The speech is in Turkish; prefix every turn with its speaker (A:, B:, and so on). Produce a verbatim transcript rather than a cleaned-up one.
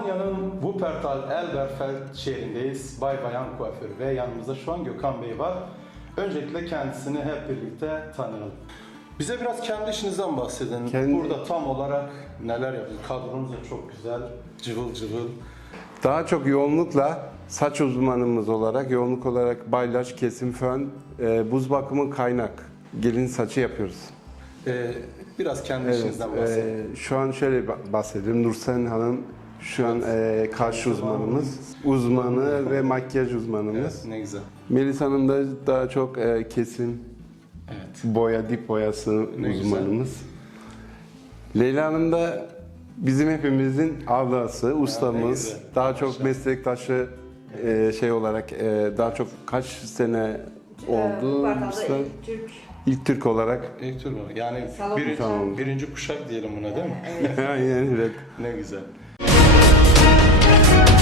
A: Almanya'nın Wuppertal Elberfeld şehrindeyiz. Bay Bayan Kuaförü ve yanımızda şu an Gökhan Bey var. Öncelikle kendisini hep birlikte tanıyalım. Bize biraz kendi işinizden bahsedin.
B: Kendi...
A: Burada tam olarak neler yapıyorsunuz? Kadronuz da çok güzel, cıvıl cıvıl.
B: Daha çok yoğunlukla saç uzmanımız olarak, yoğunluk olarak balyaj, kesim, fön, e, buz bakımı, kaynak, gelin saçı yapıyoruz.
A: Ee, biraz kendi
B: Evet,
A: işinizden bahsedin.
B: e, şu an şöyle bahsedeyim. Nursen Hanım şu an e, kaş uzmanımız, uzmanı ve makyaj uzmanımız.
A: Evet, ne güzel.
B: Melis Hanım da daha çok e, kesim,
A: Evet.
B: boya, dip boyası
A: Ne
B: uzmanımız. Leyla Hanım da bizim hepimizin ablası, ustamız.
A: güzel.
B: Daha çok
A: Maşallah.
B: meslektaşı e, şey olarak e, daha çok kaç sene oldu
C: Wuppertal'da
B: usta?
C: ilk Türk.
B: İlk Türk olarak.
A: İlk tur mu? Yani
C: Salon
A: bir,
B: Tamam.
A: birinci kuşak diyelim buna değil mi?
C: Evet.
B: Aynen evet.
A: Ne güzel.